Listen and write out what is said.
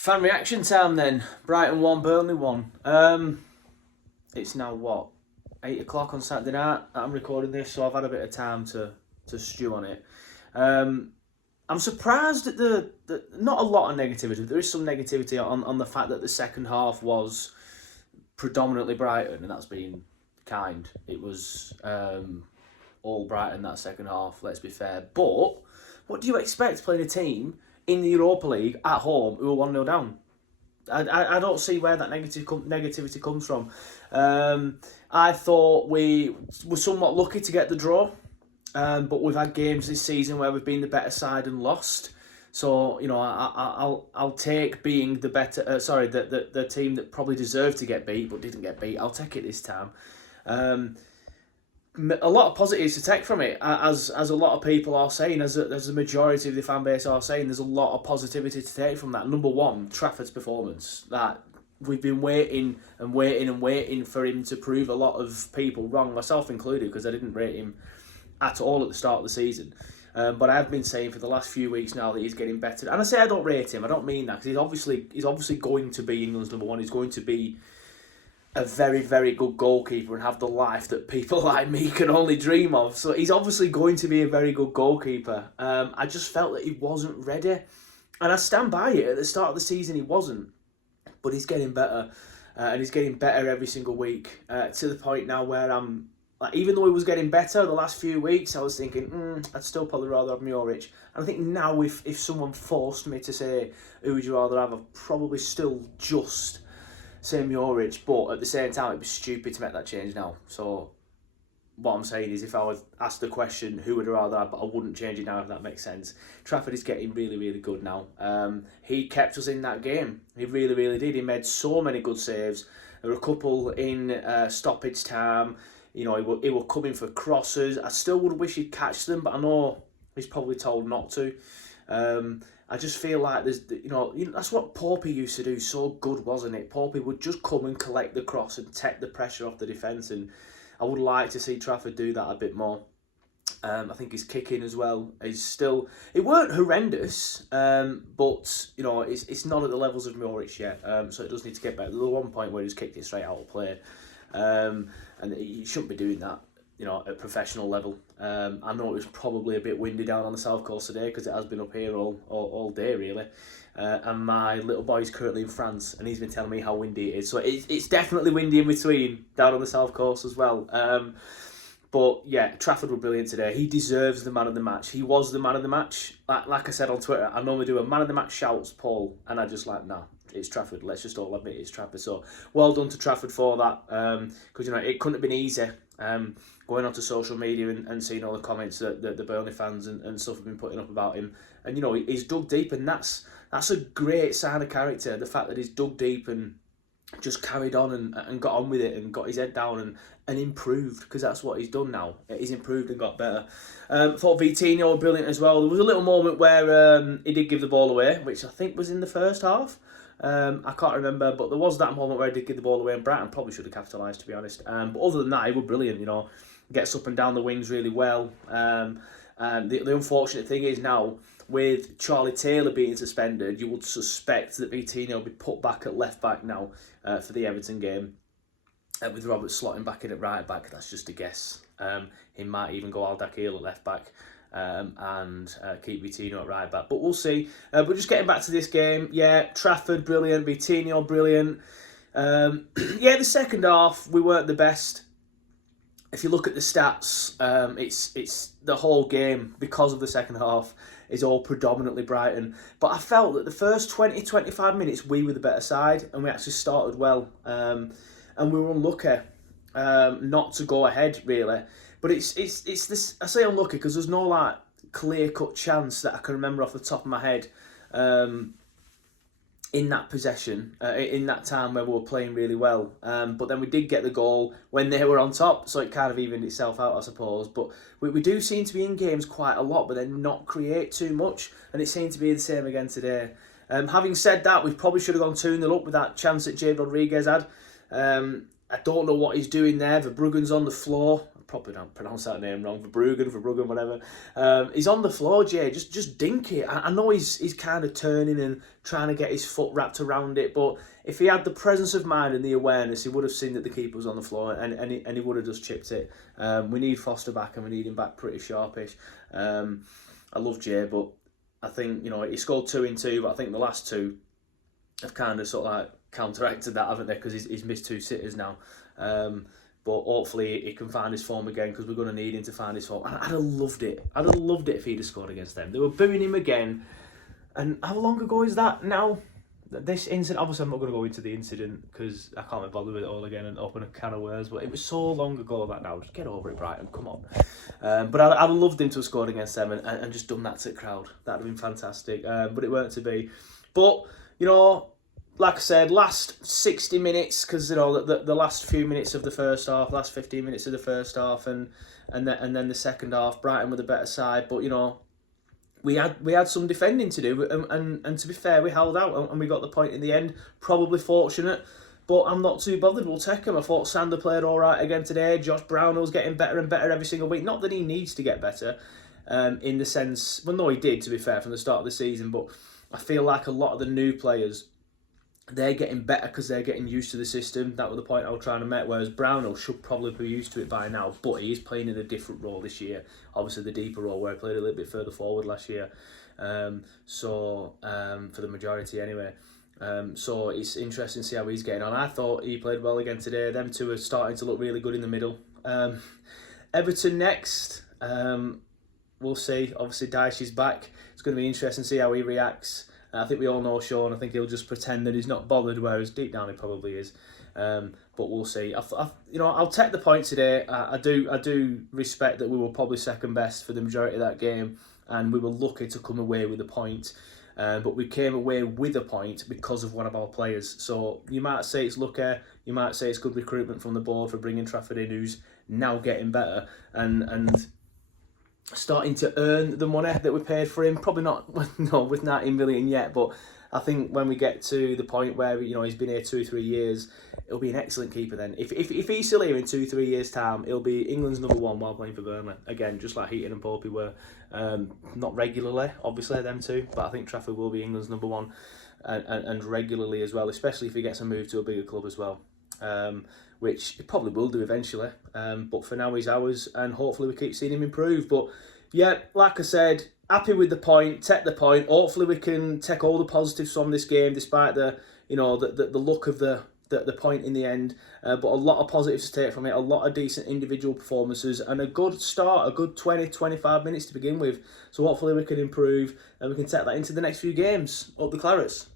Fan reaction time then. Brighton 1, Burnley 1. It's now what? 8 o'clock on Saturday night that I'm recording this, so I've had a bit of time to stew on it. I'm surprised at not a lot of negativity. There is some negativity on the fact that the second half was predominantly Brighton, and that's been kind. It was all Brighton that second half, let's be fair. But what do you expect playing a team in the Europa League at home who are 1-0 down? I don't see where that negativity comes from. I thought we were somewhat lucky to get the draw, but we've had games this season where we've been the better side and lost. So I'll take being the better. The team that probably deserved to get beat but didn't get beat. I'll take it this time. A lot of positives to take from it, as a lot of people are saying, as a majority of the fan base are saying. There's a lot of positivity to take from that. Number one, Trafford's performance. That we've been waiting for him to prove a lot of people wrong, myself included, because I didn't rate him at all at the start of the season. But I've been saying for the last few weeks now that he's getting better. And I say I don't rate him. I don't mean that, because he's obviously going to be England's number one. He's going to be a very, very good goalkeeper and have the life that people like me can only dream of. So he's obviously going to be a very good goalkeeper. I just felt that he wasn't ready. And I stand by it. At the start of the season, he wasn't. But he's getting better. And he's getting better every single week. To the point now where I'm... Like, even though he was getting better the last few weeks, I was thinking, I'd still probably rather have Muric. And I think now if someone forced me to say, who would you rather have, I'd probably still just say Muric, but at the same time, it'd be stupid to make that change now. So what I'm saying is, if I was asked the question, who would I rather have, but I wouldn't change it now, if that makes sense. Trafford is getting really, really good now. He kept us in that game. He really, really did. He made so many good saves. There were a couple in stoppage time. You know, he were coming for crosses. I still would wish he'd catch them, but I know he's probably told not to. I just feel like there's, that's what Poppy used to do so good, wasn't it? Poppy would just come and collect the cross and take the pressure off the defence, and I would like to see Trafford do that a bit more. I think his kicking as well is still... It weren't horrendous, but, it's not at the levels of Muric yet, so it does need to get better. There was one point where he just kicked it straight out of play, and he shouldn't be doing that, at professional level. I know it was probably a bit windy down on the south coast today, because it has been up here all day, really. And my little boy's currently in France, and he's been telling me how windy it is. So it's definitely windy in between down on the south coast as well. But yeah, Trafford were brilliant today. He deserves the man of the match. He was the man of the match. Like I said on Twitter, I normally do a man of the match shouts poll, and I just nah, it's Trafford. Let's just all admit it's Trafford. So well done to Trafford for that, because it couldn't have been easy. Going onto social media and seeing all the comments that the Burnley fans and stuff have been putting up about him, and he's dug deep, and that's a great sign of character. The fact that he's dug deep and just carried on and got on with it and got his head down and improved, because that's what he's done now. He's improved and got better. Thought Vitinho was brilliant as well. There was a little moment where he did give the ball away, which I think was in the first half. I can't remember, but there was that moment where he did give the ball away, and Brighton probably should have capitalised, to be honest. But other than that, he was brilliant. Gets up and down the wings really well. And the unfortunate thing is now, with Charlie Taylor being suspended, you would suspect that Vitinho will be put back at left back now for the Everton game, with Robert slotting back in at right back. That's just a guess. He might even go Al-Dakhil at left back, and keep Vitinho at right back, but we'll see. But just getting back to this game, yeah, Trafford brilliant, Vitinho brilliant. Yeah, the second half we weren't the best. If you look at the stats, it's the whole game, because of the second half, is all predominantly Brighton. But I felt that the first 20-25 minutes we were the better side, and we actually started well. And we were unlucky not to go ahead, really. But it's this. I say unlucky because there's no clear-cut chance that I can remember off the top of my head in that possession, in that time where we were playing really well. But then we did get the goal when they were on top, so it kind of evened itself out, I suppose. But we do seem to be in games quite a lot, but then not create too much, and it seemed to be the same again today. Having said that, we probably should have gone 2-0 up with that chance that Jade Rodriguez had. I don't know what he's doing there. Verbruggen's on the floor. probably don't pronounce that name wrong, Verbruggen, whatever. He's on the floor, Jay. Just dink it. I know he's kind of turning and trying to get his foot wrapped around it, but if he had the presence of mind and the awareness, he would have seen that the keeper was on the floor, and he would have just chipped it. We need Foster back, and we need him back pretty sharpish. I love Jay, but I think, he scored 2 in 2, but I think the last 2 have kind of sort of like counteracted that, haven't they? Because he's missed 2 sitters now. But hopefully he can find his form again, because we're going to need him to find his form. I'd have loved it. I'd have loved it if he'd have scored against them. They were booing him again. And how long ago is that now? This incident, obviously I'm not going to go into the incident because I can't be bothered with it all again and open a can of worms, but it was so long ago that now. Just get over it, Brighton, come on. But I'd have loved him to have scored against them and just done that to the crowd. That would have been fantastic, but it weren't to be. But, like I said, last 60 minutes, because the last few minutes of the first half, last 15 minutes of the first half, and then the second half, Brighton were the better side. But we had some defending to do, and to be fair, we held out and we got the point in the end. Probably fortunate, but I'm not too bothered. We'll take him. I thought Sander played all right again today. Josh Brownhill's getting better and better every single week. Not that he needs to get better, in the sense. Well, no, he did, to be fair, from the start of the season. But I feel like a lot of the new players, they're getting better because they're getting used to the system. That was the point I was trying to make, whereas Brownhill should probably be used to it by now, but he is playing in a different role this year. Obviously the deeper role, where he played a little bit further forward last year. For the majority anyway. So it's interesting to see how he's getting on. I thought he played well again today. Them two are starting to look really good in the middle. Everton next. We'll see. Obviously Dyche is back. It's going to be interesting to see how he reacts. I think we all know Sean. I think he'll just pretend that he's not bothered, whereas deep down he probably is. But we'll see. I'll take the point today. I do respect that we were probably second best for the majority of that game, and we were lucky to come away with a point. But we came away with a point because of one of our players. So you might say it's lucky. You might say it's good recruitment from the board for bringing Trafford in, who's now getting better and starting to earn the money that we paid for him. Probably not with 19 million yet, but I think when we get to the point where he's been here 2-3 years, he'll be an excellent keeper then. If he's still here in 2-3 years' time, he'll be England's number 1 while playing for Burnley. Again, just like Heaton and Popey were. Not regularly, obviously, them two, but I think Trafford will be England's number 1 and regularly as well, especially if he gets a move to a bigger club as well. Which he probably will do eventually, but for now he's ours, and hopefully we keep seeing him improve. But yeah, like I said, happy with the point, take the point. Hopefully we can take all the positives from this game, despite the look of the point in the end. But a lot of positives to take from it, a lot of decent individual performances, and a good start, a good 20-25 minutes to begin with. So hopefully we can improve, and we can take that into the next few games. Up the Clarets.